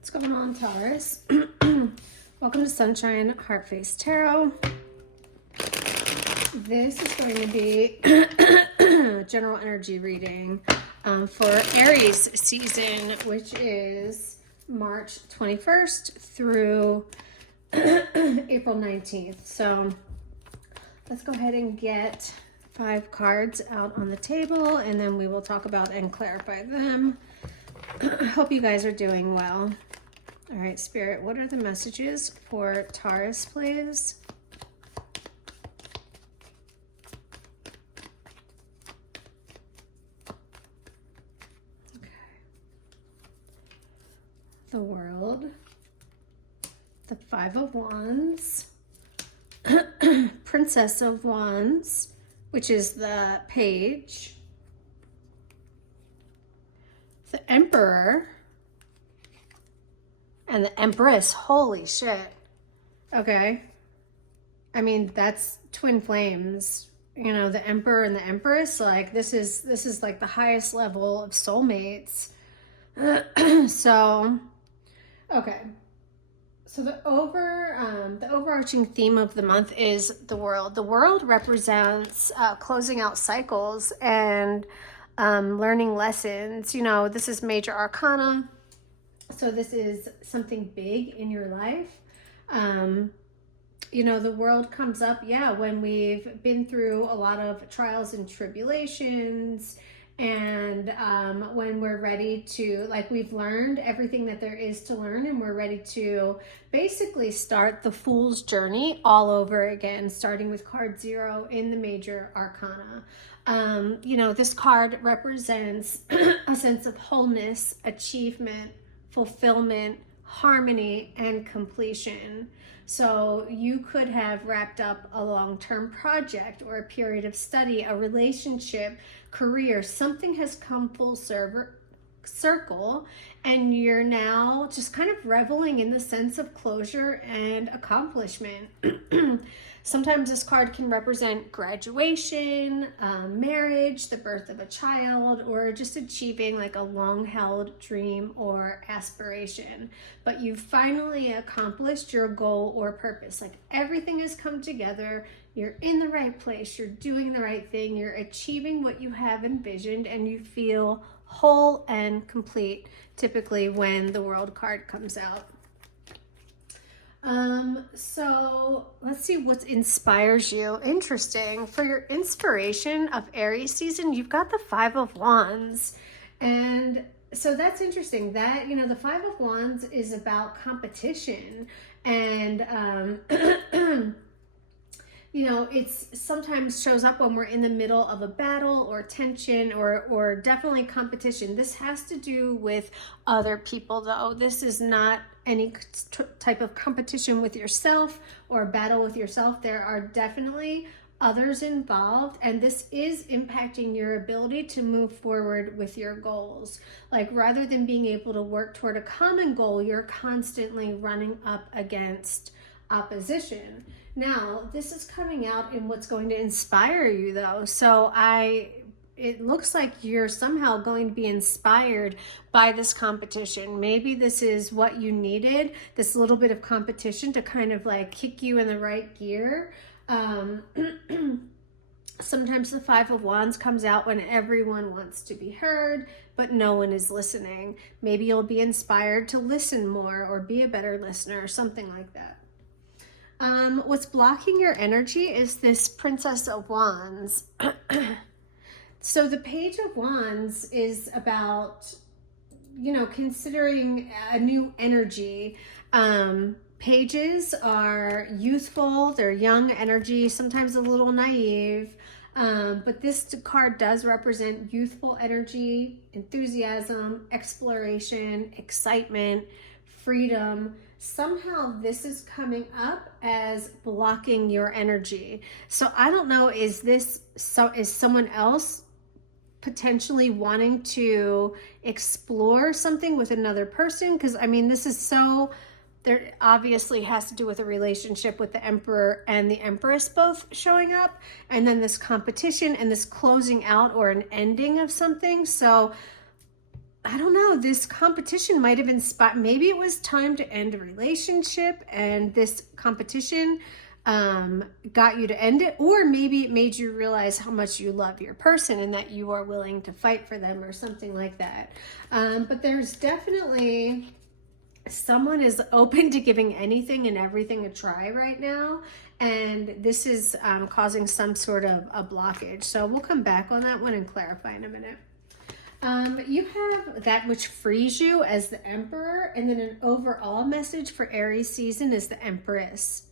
What's going on, Taurus? Welcome to Sunshine Heart Face Tarot. This is going to be general energy reading for Aries season, which is March 21st through April 19th. So let's go ahead and get 5 cards out on the table, and then we will talk about and clarify them. Hope you guys are doing well. All right, Spirit, what are the messages for Taurus, please? Okay. The World, the Five of Wands, Princess of Wands, which is the Page, the Emperor, and the Empress. Holy shit. Okay. I mean, that's twin flames. You know, the Emperor and the Empress, like this is like the highest level of soulmates. So, okay. So the overarching theme of the month is the World. The World represents closing out cycles and learning lessons. You know, this is major arcana. So this is something big in your life. You know, the World comes up, yeah, when we've been through a lot of trials and tribulations, and when we're ready to, like, we've learned everything that there is to learn, and we're ready to basically start the Fool's journey all over again, starting with card 0 in the major arcana. You know, this card represents a sense of wholeness, achievement, fulfillment, harmony, and completion. So you could have wrapped up a long-term project or a period of study, a relationship, career. Something has come full circle, and you're now just kind of reveling in the sense of closure and accomplishment. Sometimes this card can represent graduation, marriage, the birth of a child, or just achieving like a long-held dream or aspiration. But you've finally accomplished your goal or purpose. Like everything has come together. You're in the right place. You're doing the right thing. You're achieving what you have envisioned, and you feel whole and complete, typically when the World card comes out. So let's see what inspires you. Interesting. For your inspiration of Aries season, you've got the Five of Wands. And so that's interesting that, you know, the Five of Wands is about competition, and, you know, it's sometimes shows up when we're in the middle of a battle or tension or definitely competition. This has to do with other people, though. This is not any type of competition with yourself or battle with yourself. There are definitely others involved, and this is impacting your ability to move forward with your goals. Like, rather than being able to work toward a common goal, you're constantly running up against opposition. Now, this is coming out in what's going to inspire you, though. So it looks like you're somehow going to be inspired by this competition. Maybe this is what you needed, this little bit of competition to kind of like kick you in the right gear. Sometimes the Five of Wands comes out when everyone wants to be heard, but no one is listening. Maybe you'll be inspired to listen more or be a better listener or something like that. What's blocking your energy is this Princess of Wands. So the Page of Wands is about, you know, considering a new energy. Pages are youthful, they're young energy, sometimes a little naive. But this card does represent youthful energy, enthusiasm, exploration, excitement, freedom. Somehow this is coming up as blocking your energy. So I don't know, is someone else potentially wanting to explore something with another person? Because I mean, this is so, there obviously has to do with a relationship with the Emperor and the Empress both showing up, and then this competition and this closing out or an ending of something. So I don't know, this competition might have inspired, maybe it was time to end a relationship and this competition got you to end it, or maybe it made you realize how much you love your person and that you are willing to fight for them or something like that. But there's definitely someone is open to giving anything and everything a try right now. And this is causing some sort of a blockage. So we'll come back on that one and clarify in a minute. You have that which frees you as the Emperor, and then an overall message for Aries season is the Empress.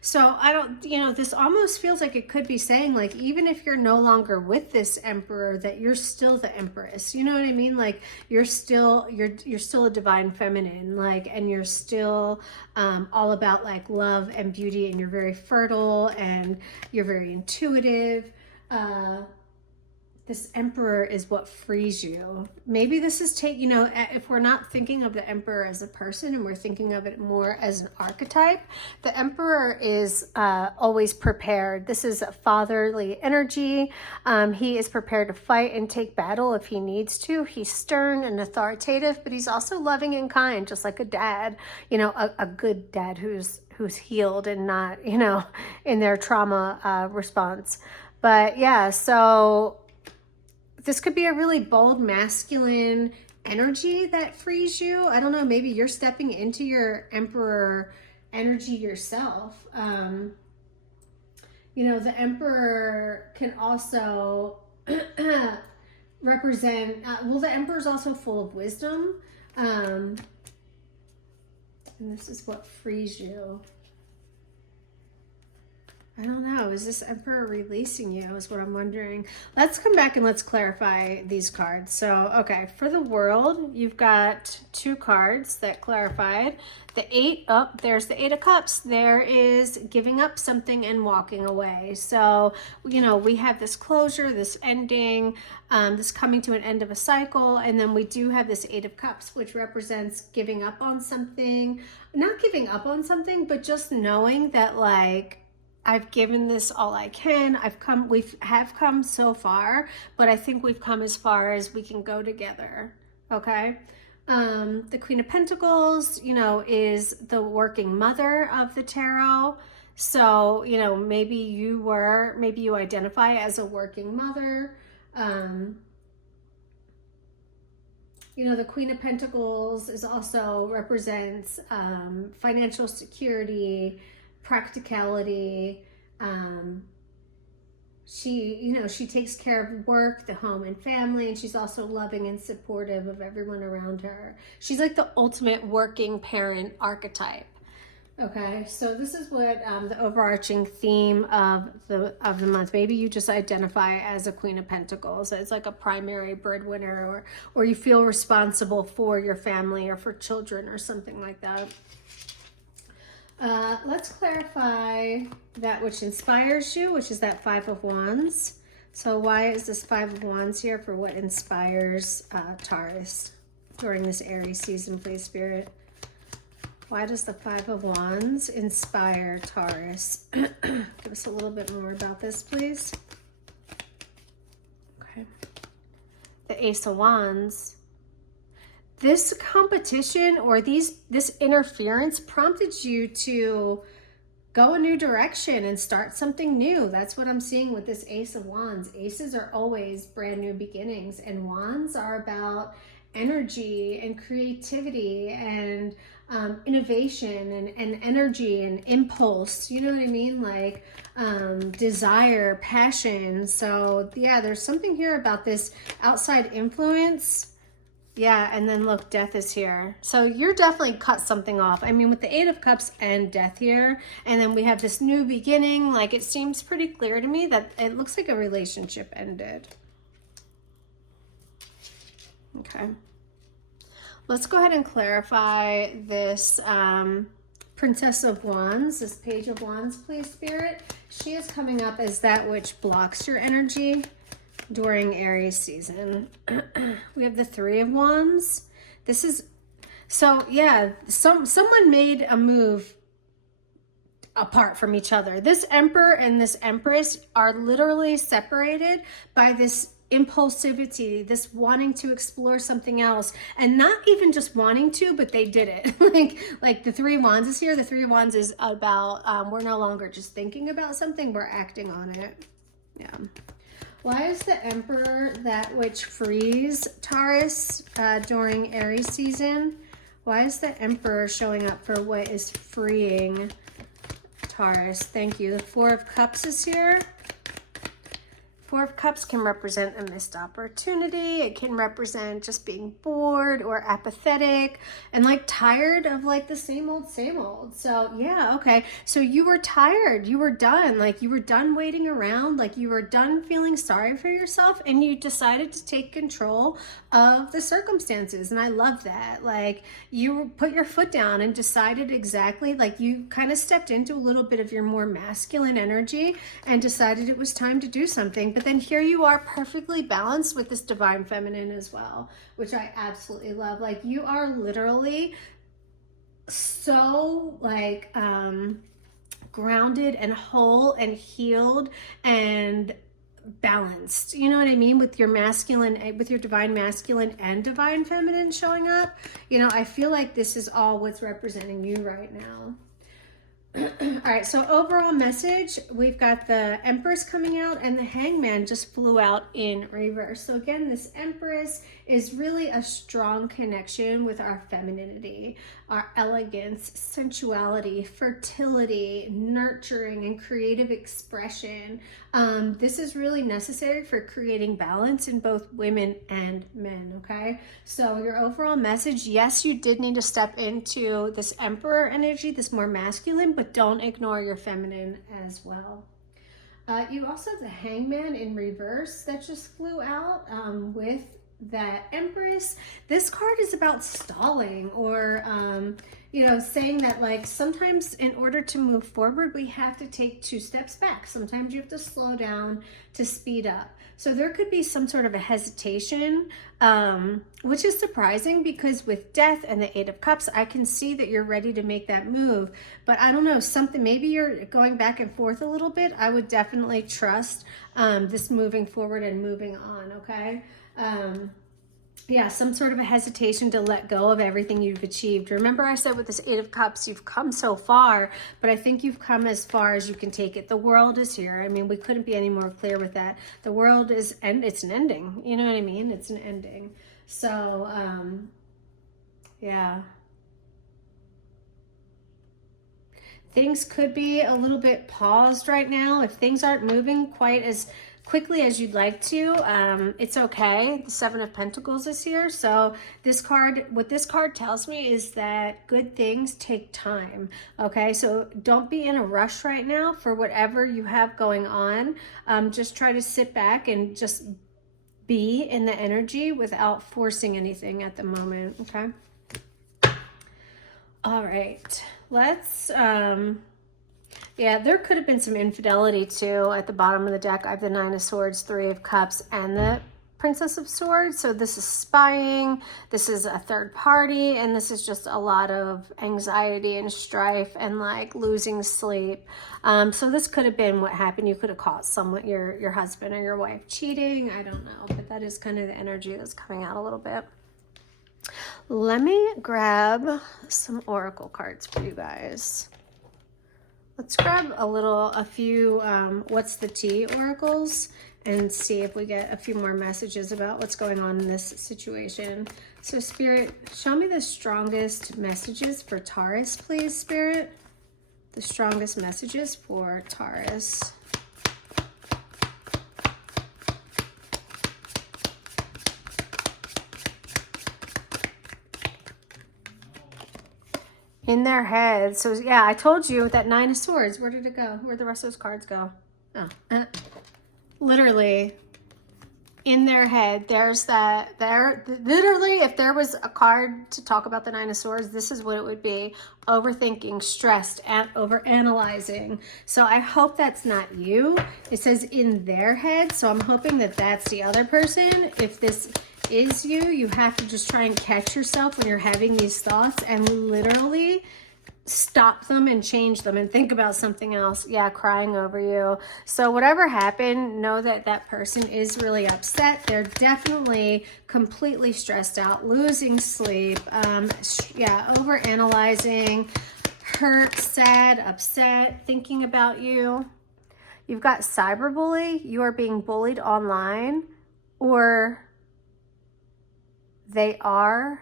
So I don't, this almost feels like it could be saying, like, even if you're no longer with this Emperor, that you're still the Empress. You know what I mean? Like, you're still a divine feminine, like, and you're still all about like love and beauty, and you're very fertile and you're very intuitive. This Emperor is what frees you. Maybe this is if we're not thinking of the Emperor as a person and we're thinking of it more as an archetype, the Emperor is always prepared. This is a fatherly energy. He is prepared to fight and take battle if he needs to. He's stern and authoritative, but he's also loving and kind, just like a dad, a good dad who's healed and not, in their trauma response. But yeah, so this could be a really bold masculine energy that frees you. I don't know, maybe you're stepping into your Emperor energy yourself. The Emperor can also represent, the Emperor is also full of wisdom. And this is what frees you. I don't know. Is this Emperor releasing you is what I'm wondering. Let's come back and let's clarify these cards. So, okay, for the World, you've got 2 cards that clarified. The 8, there's the 8 of Cups. There is giving up something and walking away. So, we have this closure, this ending, this coming to an end of a cycle. And then we do have this 8 of Cups, which represents giving up on something. Not giving up on something, but just knowing that, like, I've given this all I can. We have come so far, but I think we've come as far as we can go together. Okay. The Queen of Pentacles, is the working mother of the tarot. So, maybe you identify as a working mother. The Queen of Pentacles also represents financial security, practicality. She takes care of work, the home and family, and she's also loving and supportive of everyone around her. She's like the ultimate working parent archetype. Okay, so this is what the overarching theme of the month. Maybe you just identify as a Queen of Pentacles. It's like a primary breadwinner, or you feel responsible for your family or for children or something like that. Let's clarify that which inspires you, which is that 5 of Wands. So why is this 5 of Wands here for what inspires Taurus during this Aries season, please, Spirit? Why does the 5 of Wands inspire Taurus? Give us a little bit more about this, please. Okay. The Ace of Wands. This competition or this interference prompted you to go a new direction and start something new. That's what I'm seeing with this Ace of Wands. Aces are always brand new beginnings, and Wands are about energy and creativity and innovation and energy and impulse. You know what I mean? Like desire, passion. So yeah, there's something here about this outside influence. Yeah, and then look, death is here. So you're definitely cut something off. I mean, with the 8 of Cups and death here, and then we have this new beginning, like it seems pretty clear to me that it looks like a relationship ended. Okay. Let's go ahead and clarify this Princess of Wands, this Page of Wands, please, Spirit. She is coming up as that which blocks your energy during Aries season. We have the 3 of Wands. This is, so yeah, someone made a move apart from each other. This Emperor and this Empress are literally separated by this impulsivity, this wanting to explore something else, and not even just wanting to, but they did it. like the Three of Wands is here. The Three of Wands is about we're no longer just thinking about something, we're acting on it. Yeah. Why is the Emperor that which frees Taurus during Aries season? Why is the Emperor showing up for what is freeing Taurus? Thank you. The Four of Cups is here. Four of Cups can represent a missed opportunity. It can represent just being bored or apathetic and like tired of like the same old, same old. So yeah, okay. So you were tired. You were done. Like you were done waiting around. Like you were done feeling sorry for yourself, and you decided to take control of the circumstances. And I love that. Like you put your foot down and decided exactly, like you kind of stepped into a little bit of your more masculine energy and decided it was time to do something. But then here you are perfectly balanced with this divine feminine as well, which I absolutely love. Like you are literally so like grounded and whole and healed and balanced, you know what I mean, with your masculine, with your divine masculine and divine feminine showing up. You know, I feel like this is all what's representing you right now. All right, so overall message, we've got the Empress coming out, and the Hangman just flew out in reverse. So again, this Empress is really a strong connection with our femininity, our elegance, sensuality, fertility, nurturing, and creative expression. This is really necessary for creating balance in both women and men, okay? So your overall message, yes, you did need to step into this Emperor energy, this more masculine, but don't ignore your feminine as well. You also have the Hangman in reverse that just flew out with that Empress. This card is about stalling, or you know, saying that like sometimes in order to move forward, we have to take 2 steps back. Sometimes you have to slow down to speed up. So there could be some sort of a hesitation, which is surprising because with Death and the Eight of Cups, I can see that you're ready to make that move. But I don't know, something, maybe you're going back and forth a little bit. I would definitely trust this moving forward and moving on, okay? Yeah, some sort of a hesitation to let go of everything you've achieved. Remember I said with this Eight of Cups, you've come so far, but I think you've come as far as you can take it. The world is here. I mean, we couldn't be any more clear with that. The world is, and it's an ending. You know what I mean? It's an ending. So, yeah. Things could be a little bit paused right now. If things aren't moving quite as quickly as you'd like to, it's okay. The Seven of Pentacles is here. So this card, what this card tells me is that good things take time. Okay, so don't be in a rush right now for whatever you have going on. Just try to sit back and just be in the energy without forcing anything at the moment. Okay. All right, let's yeah, there could have been some infidelity too at the bottom of the deck. I have the Nine of Swords, Three of Cups, and the Princess of Swords. So this is spying, this is a third party, and this is just a lot of anxiety and strife and like losing sleep. So this could have been what happened. You could have caught someone, your husband or your wife cheating. I don't know, but that is kind of the energy that's coming out a little bit. Let me grab some oracle cards for you guys. Let's grab a few what's the tea oracles and see if we get a few more messages about what's going on in this situation. So Spirit, show me the strongest messages for Taurus, please, Spirit. The strongest messages for Taurus. In their head. So yeah, I told you that Nine of Swords. Where did it go? Where'd the rest of those cards go? Oh, literally in their head. There's that. There, literally, if there was a card to talk about the Nine of Swords, this is what it would be: overthinking, stressed, and overanalyzing. So I hope that's not you. It says in their head, so I'm hoping that that's the other person. If this is you, you have to just try and catch yourself when you're having these thoughts and literally stop them and change them and think about something else. Yeah, crying over you. So whatever happened, know that that person is really upset. They're definitely completely stressed out, losing sleep. Yeah, over analyzing, hurt, sad, upset, thinking about you. You've got cyberbully. You are being bullied online, or they are,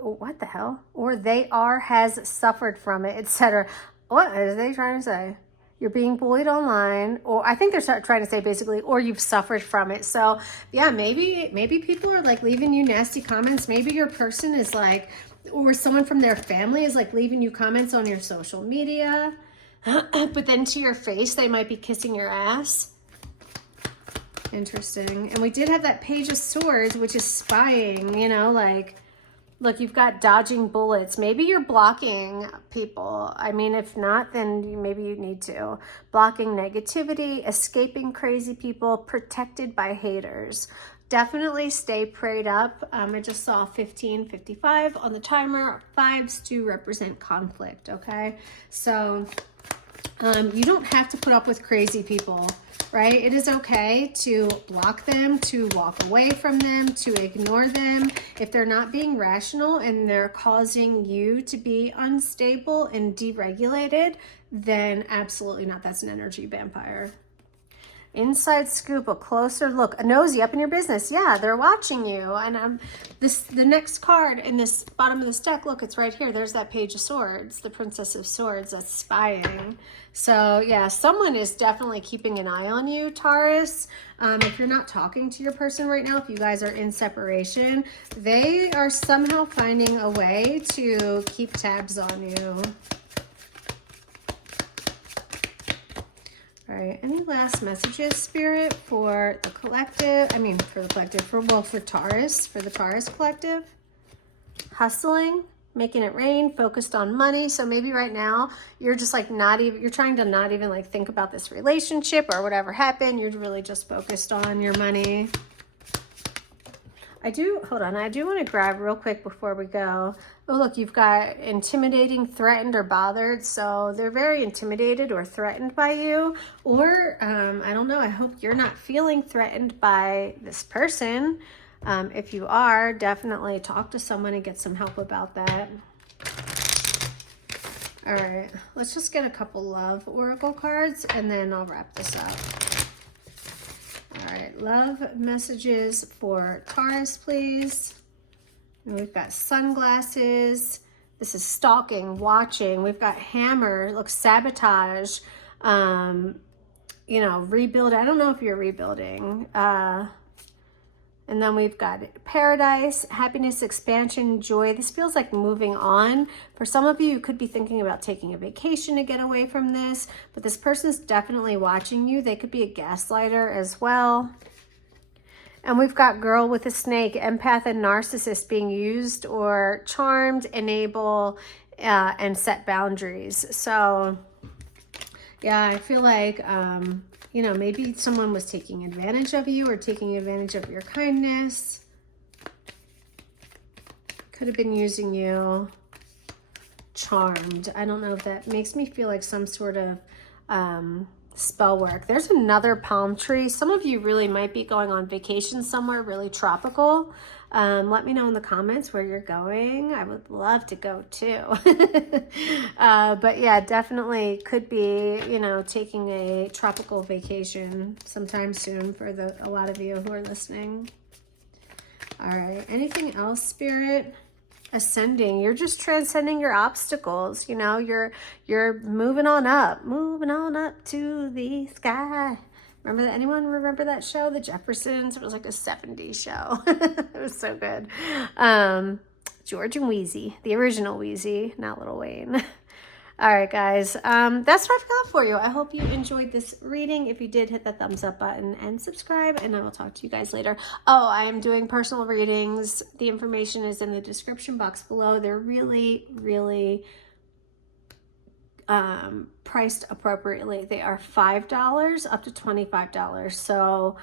what the hell? Or they are, has suffered from it, etc. What are they trying to say? You're being bullied online, or I think they're trying to say basically, or you've suffered from it. So yeah, maybe people are like leaving you nasty comments. Maybe your person is like, or someone from their family is like leaving you comments on your social media, but then to your face, they might be kissing your ass. Interesting. And we did have that Page of Swords, which is spying, you know, like, look, you've got dodging bullets. Maybe you're blocking people. I mean, if not, then maybe you need to. Blocking negativity, escaping crazy people, protected by haters. Definitely stay prayed up. I just saw 15:55 on the timer. 5s do represent conflict, okay? So you don't have to put up with crazy people, right? It is okay to block them, to walk away from them, to ignore them. If they're not being rational and they're causing you to be unstable and deregulated, then absolutely not. That's an energy vampire. Inside scoop, a closer look, a nosy up in your business. Yeah, they're watching you. And the next card in this bottom of this deck, look, it's right here. There's that Page of Swords, the Princess of Swords. That's spying. So yeah, someone is definitely keeping an eye on you, Taurus. If you're not talking to your person right now, if you guys are in separation, they are somehow finding a way to keep tabs on you. All right, any last messages, Spirit, for the collective? I mean, for the collective, for Taurus, for the Taurus collective. Hustling, making it rain, focused on money. So maybe right now you're just like you're trying to not even like think about this relationship or whatever happened. You're really just focused on your money. I do want to grab real quick before we go. Oh, look, you've got intimidating, threatened, or bothered. So they're very intimidated or threatened by you. Or, I don't know, I hope you're not feeling threatened by this person. If you are, definitely talk to someone and get some help about that. All right, let's just get a couple love oracle cards and then I'll wrap this up. All right, love messages for Taurus, please. And we've got sunglasses. This is stalking, watching. We've got hammer, look, sabotage, you know, rebuild. I don't know if you're rebuilding. And then we've got paradise, happiness, expansion, joy. This feels like moving on. For some of you, you could be thinking about taking a vacation to get away from this, but this person's definitely watching you. They could be a gaslighter as well. And we've got girl with a snake, empath and narcissist being used or charmed, enable, and set boundaries. So yeah, I feel like, you know, maybe someone was taking advantage of you or taking advantage of your kindness. Could have been using you. Charmed. I don't know if that makes me feel like some sort of spell work. There's another palm tree. Some of you really might be going on vacation somewhere really tropical. Let me know in the comments where you're going. I would love to go too. But yeah, definitely could be, you know, taking a tropical vacation sometime soon for a lot of you who are listening. All right, anything else, Spirit? Ascending, you're just transcending your obstacles, you know, you're moving on up to the sky. Remember that? Anyone remember that show, The Jeffersons? It was like a 70s show. It was so good. George and Wheezy, the original Wheezy, not Lil Wayne. All right, guys, that's what I've got for you. I hope you enjoyed this reading. If you did, hit the thumbs up button and subscribe, and I will talk to you guys later. Oh, I am doing personal readings. The information is in the description box below. They're really, really priced appropriately. They are $5 up to $25. So,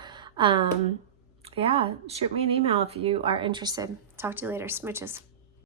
yeah, shoot me an email if you are interested. Talk to you later. Smooches.